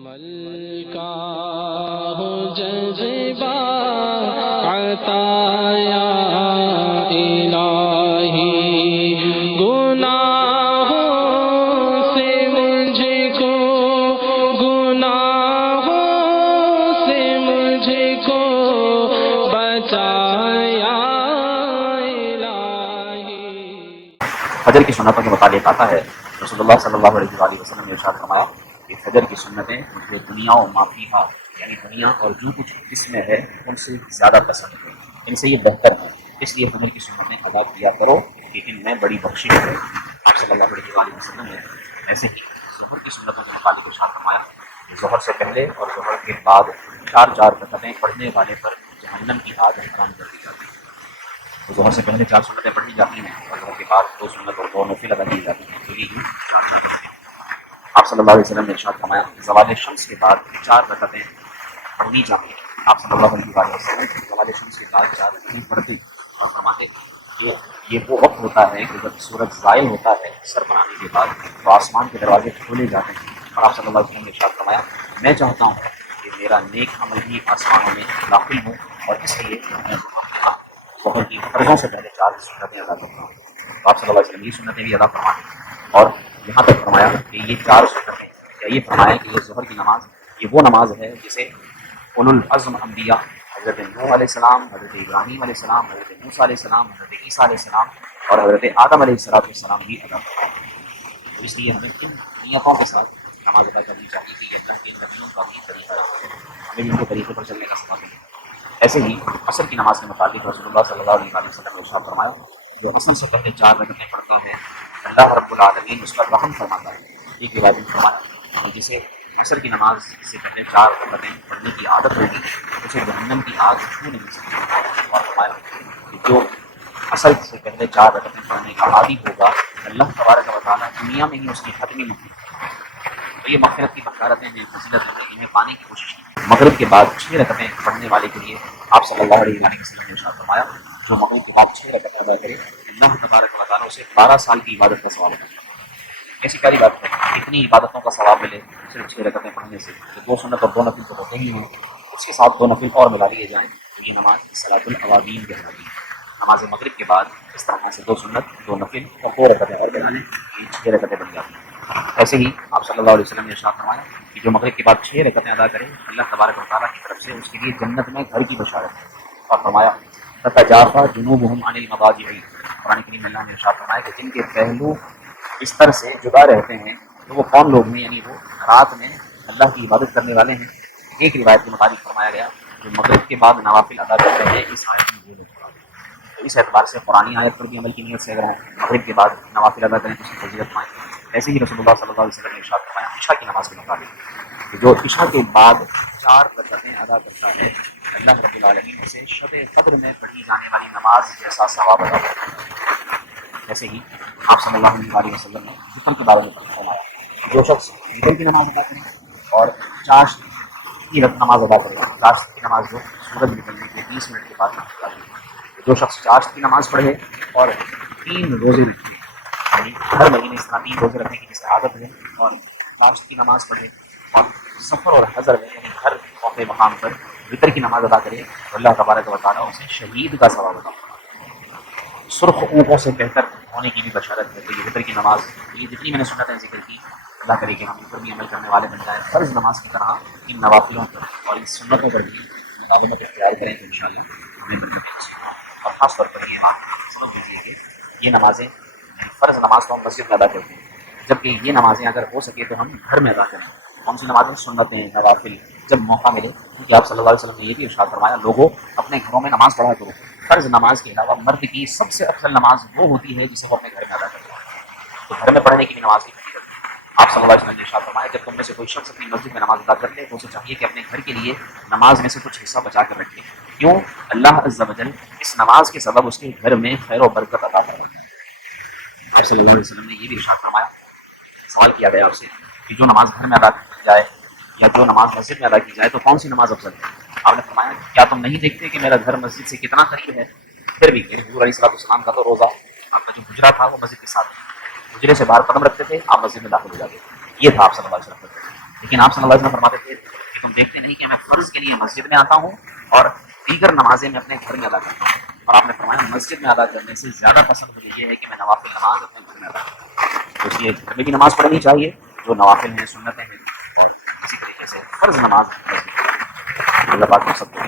عمل کا ہو جذبہ عطا یا الہی، گناہوں سے مجھ کو، گناہوں سے مجھ کو بچایا الہی۔ فجر کی سنتوں کے متعلق آتا ہے رسول اللہ صلی اللہ علیہ وآلہ وسلم نے ارشاد فرمایا کہ فجر کی سنتیں مجھے دنیا و ما فیہا، یعنی دنیا اور جو کچھ اس میں ہے ان سے زیادہ پسند ہے، ان سے یہ بہتر ہے، اس لیے فجر کی سنتیں ادا کیا کرو کہ ان میں بڑی بخشش ہے۔ آپ صلی اللہ علیہ وآلہ وسلم نے ایسے ہی ظہر کی سنتوں کے متعلق ارشاد فرمایا کہ ظہر سے پہلے اور ظہر کے بعد چار چار رکعتیں پڑھنے والے پر جہنم کی آگ حرام کر دی جاتی ہے۔ تو ظہر سے پہلے چار سنتیں پڑھی جاتی ہیں اور ظہر کے بعد دو سنت اور دو نفل ادا کی جاتی ہیں، تو یہ آپ صلی اللہ علیہ وسلم نے ارشاد فرمایا زوال شمس کے بعد چار رکعتیں پڑھنی چاہیے۔ آپ صلی اللہ علیہ وسلم زوال شمس کے بعد چار رکعتیں پڑھتے اور فرماتے کہ یہ وہ وقت ہوتا ہے کہ جب سورج زائل ہوتا ہے سر بنانے کے بعد تو آسمان کے دروازے کھولے جاتے ہیں، اور آپ صلی اللہ علیہ وسلم نے ارشاد فرمایا میں چاہتا ہوں کہ میرا نیک عمل بھی آسمانوں میں داخل ہوں، اور اس لیے میں ظہر کی فرضوں سے پہلے چار سنتیں ادا کرتا ہوں۔ تو آپ صلی اللہ علیہ وسلم یہ سنتیں بھی ادا فرماتے ہیں، اور یہاں تک فرمایا کہ یہ چار سنتیں، یا یہ فرمایا کہ یہ ظہر کی نماز یہ وہ نماز ہے جسے اولو العزم انبیاء حضرت نوح علیہ السلام، حضرت ابراہیم علیہ السلام، حضرت موسیٰ علیہ السلام، حضرت عیسیٰ علیہ السلام اور حضرت آدم علیہ السلام بھی ادا فرماتے ہیں۔ تو اس لیے ہمیں ان نیتوں کے ساتھ نماز ادا کرنی چاہیے کہ یہ اللہ کے نبیوں کا بھی طریقہ ہے، ہمیں ان کے طریقے پر چلنے کا سبب ملے۔ ایسے ہی عصر کی نماز کے متعلق رسول اللہ صلی اللہ علیہ وسلم نے ارشاد فرمایا جو عصر سے پہلے چار رکعتیں پڑھتا ہے اللہ رب العالمین اس پر رحم فرماتا ہے۔ ایک روایت میں فرمایا کہ جسے عصر کی نماز سے پہلے چار رکعتیں پڑھنے کی عادت ہوگی اسے جہنم کی آگ چھو نہیں سکتی، اور فرمایا کہ جو عصر سے پہلے چار رکعتیں پڑھنے کا عادی ہوگا اللہ تبارک و تعالیٰ دنیا میں ہی اس کی حتمی مغفرت، تو یہ مغفرت کی بشارتیں ہیں، فضیلت ہے، انہیں پانے کی کوشش کی۔ مغرب کے بعد 6 رکعتیں پڑھنے والے کے لیے آپ صلی اللہ علیہ وسلم نے ارشاد فرمایا جو مغرب کے بعد 6 رکعتیں ادا کرے اللہ تبارک و تعالیٰ اسے 12 سال کی عبادت کا ثواب عطا کرے۔ ایسی پیاری بات ہے اتنی عبادتوں کا ثواب ملے صرف 6 رکعتیں پڑھنے سے، تو دو سنت اور دو نفل تو ہوتے ہی ہیں، اس کے ساتھ دو نفل اور ملا لیے جائیں تو یہ نماز صلاۃ الاوابین کہلاتی ہے۔ نماز مغرب کے بعد اس طرح سے دو سنت دو نفل اور 2 رکعتیں اور ملا لیں یہ 6 رکعتیں بن جاتی ہیں۔ ایسے ہی آپ صلی اللہ علیہ وسلم نے ارشاد فرمایا کہ جو مغرب کے بعد 6 رکعتیں ادا کرے اللہ تبارک و تعالیٰ کی طرف سے اس کے لیے جنت میں گھر کی بشارت ہے، اور فرمایا تتجافی جنوبہم عن المضاجع، قرآن کریم میں اللہ نے ارشاد فرمایا کہ جن کے پہلو بستر سے جدا رہتے ہیں تو وہ کون لوگ ہیں، یعنی وہ رات میں اللہ کی عبادت کرنے والے ہیں۔ ایک روایت کے مطابق فرمایا گیا جو مغرب کے بعد نوافل ادا کرتے ہیں اس آیت میں وہ لوگ قرار دیں۔ تو اس اعتبار سے قرآن آیت پر بھی عمل کی نیت سے اگر ہم مغرب کے بعد نوافل ادا کریں تو اس کی فضیلت پائیں۔ ایسے ہی رسول اللہ صلی اللہ علیہ وسلم نے ارشاد فرمایا عشاء کی نماز کے مطابق کہ جو عشاء کے بعد 4 رکعتیں ادا کرتا ہے اللہ رب العالمین اسے شب قدر میں پڑھی جانے والی نماز جیسا ثواب ادا کرتا ہے۔ ایسے ہی آپ صلی اللہ علیہ وسلم نے وطر کے بارے میں فرمایا جو شخص وطر کی نماز ادا کرے اور چاشت کی نماز ادا کرے، چاشت کی نماز جو سورج نکلنے کے 20 منٹ کے بعد ادا کرے، جو شخص چاشت کی نماز پڑھے اور 3 روزے رکھے، یعنی ہر مہینے اس طرح 3 روزے رکھنے کی جسے عادت ہے، اور چاشت کی نماز پڑھے اور سفر اور حضر میں یعنی ہر موقع مقام پر وطر کی نماز ادا کرے تو اللہ تبارک و تعالیٰ اسے شہید کا ثواب عطا فرمائے۔ سرخ اونٹوں سے بہتر ہونے کی بھی بشارت ہے، تو یہ وطر کی نماز یہ جتنی میں نے سنتیں ذکر کی اللہ کرے کہ ہم ان پر بھی عمل کرنے والے بن جائیں، فرض نماز کی طرح ان نوافلوں پر اور ان سنتوں پر بھی مداومت اختیار کریں تو انشاءاللہ ہمیں برکت نصیب ہوگی۔ اور خاص طور پر یہ سمجھ لیجیے کہ یہ نمازیں فرض نماز تو ہم مسجد میں ادا کرتے ہیں، جبکہ یہ نمازیں اگر ہو سکے تو ہم گھر میں ادا کریں۔ کون سی نمازیں؟ سنتیں، نوافل، جب موقع ملے، کیونکہ آپ صلی اللہ علیہ وسلم نے یہ بھی ارشاد فرمایا لوگوں اپنے گھروں میں نماز پڑھا کرو۔ فرض نماز کے علاوہ مرد کی سب سے افضل نماز وہ ہوتی ہے جسے وہ اپنے گھر میں ادا کرتا ہے، تو گھر میں پڑھنے کی بھی نماز کی فضیلت ہے۔ آپ صلی اللہ علیہ وسلم نے ارشاد فرمایا جب تم میں سے کوئی شخص اپنی مسجد میں نماز ادا کر لے تو اسے چاہیے کہ اپنے گھر کے لیے نماز میں سے کچھ حصہ بچا کر رکھے، کیوں؟ اللہ عز و جل اس نماز کے سبب اس کے گھر میں خیر و برکت عطا فرماتا ہے۔ آپ صلی اللہ علیہ وسلم نے یہ بھی ارشاد فرمایا، سوال کیا گیا آپ سے کہ جو نماز گھر میں ادا کی جائے یا جو نماز مسجد میں ادا کی جائے تو کون سی نماز افضل ہے؟ آپ نے فرمایا کیا تم نہیں دیکھتے کہ میرا گھر مسجد سے کتنا قریب ہے؟ پھر بھی حضور علیہ السلام کا تو روزہ آپ کا جو حجرہ تھا وہ مسجد کے ساتھ، حجرے سے باہر قدم رکھتے تھے، آپ مسجد میں داخل ہو جاتے تھے، یہ تھا آپ صلی اللہ علیہ وسلم کا۔ لیکن آپ صلی اللہ علیہ وسلم فرماتے تھے کہ تم دیکھتے نہیں کہ میں فرض کے لیے مسجد میں آتا ہوں اور دیگر نمازیں میں اپنے گھر میں ادا کرتا ہوں. اور آپ نے فرمایا مسجد میں ادا کرنے سے زیادہ پسند مجھے یہ ہے کہ میں نوافل نماز اپنے گھر میں ادا کروں. تو اس لیے گھر میں بھی نماز پڑھنی چاہیے جو نوافل ہیں، سنتیں ہیں، اور اسی طریقے سے فرض نماز. اللہ پاک ہم سب کو